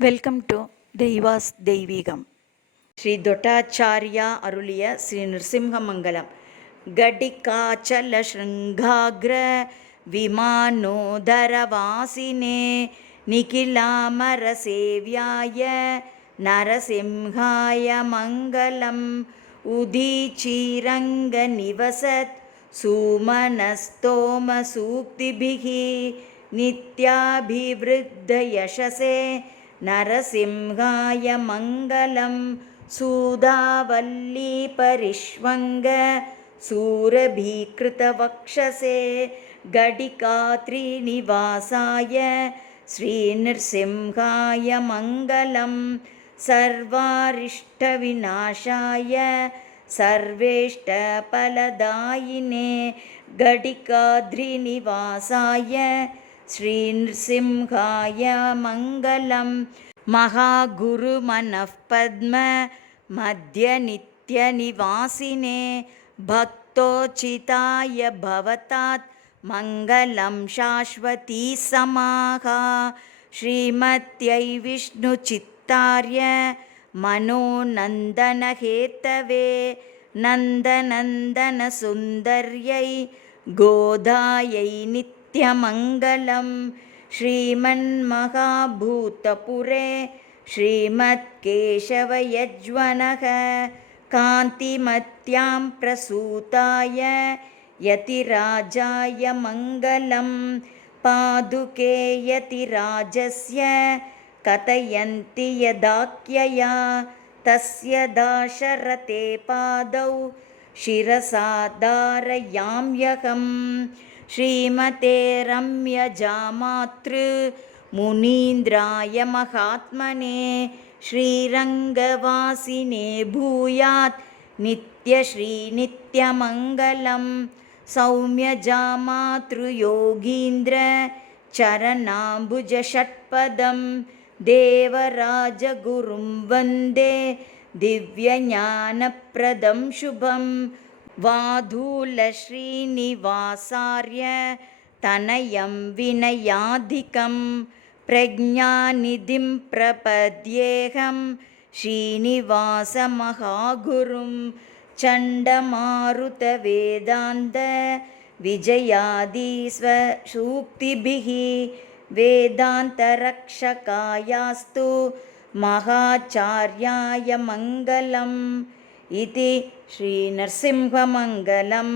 Welcome to தெய்வாஸ் தெய்வீகம் ஸ்ரீ தொட்டாச்சாரியா அருளிய ஸ்ரீ நிருசிம்ஹமங்கலம் கடிகாச்சல ஸ்ருங்காகிர விமானோதரவாசினே நிகிலாமர சேவியாய நரசிம்ஹாய மங்கலம் உதீச்சீரங்க நிவசத் சூமனஸ்தோம சூக்திபிகி நித்யாபிவிருத்த யசசே नित्याभिवृद्धयशसे नरसिंहाय मङ्गलं सूदावल्लीपरिष्वङ्ग सूरभीकृतवक्षसे गडिकात्रिनिवासाय श्रीनृसिंहाय मङ्गलं सर्वारिष्टविनाशाय सर्वेष्टफलदायिने घटिकाद्रिनिवासाय श्रीनृसिंहाय मङ्गलं महागुरुमनःपद्म मध्यनित्यनिवासिने भक्तोचिताय भवतात् मङ्गलं शाश्वती समाहा श्रीमत्यै विष्णुचित्तार्य मनोनन्दनहेतवे नन्दनन्दनसुन्दर्यै गोदायै नित्यमङ्गलं श्रीमन्महाभूतपुरे श्रीमत्केशवयज्वनः कान्तिमत्यां प्रसूताय यतिराजाय मङ्गलं पादुके यतिराजस्य कथयन्ति यदाख्यया तस्य दाशरथे पादौ शिरसा धारयाम्यहं श्रीमते रम्यजामातृ मुनीन्द्राय महात्मने श्रीरङ्गवासिने भूयात् नित्यश्रीनित्यमङ्गलं सौम्यजामातृयोगीन्द्र चरणाम्बुजषट्पदं देवराजगुरुं वन्दे। दिव्यज्ञानप्रदं शुभं वाधूलश्रीनिवासार्य तनयं विनयाधिकं प्रज्ञानिधिं प्रपद्येऽहं श्रीनिवासमहागुरुं चण्डमारुतवेदान्त विजयादिस्वसूक्तिभिः वेदान्तरक्षकायास्तु महाचार्याय मङ्गलम् इति श्रीनरसिंहमङ्गलम्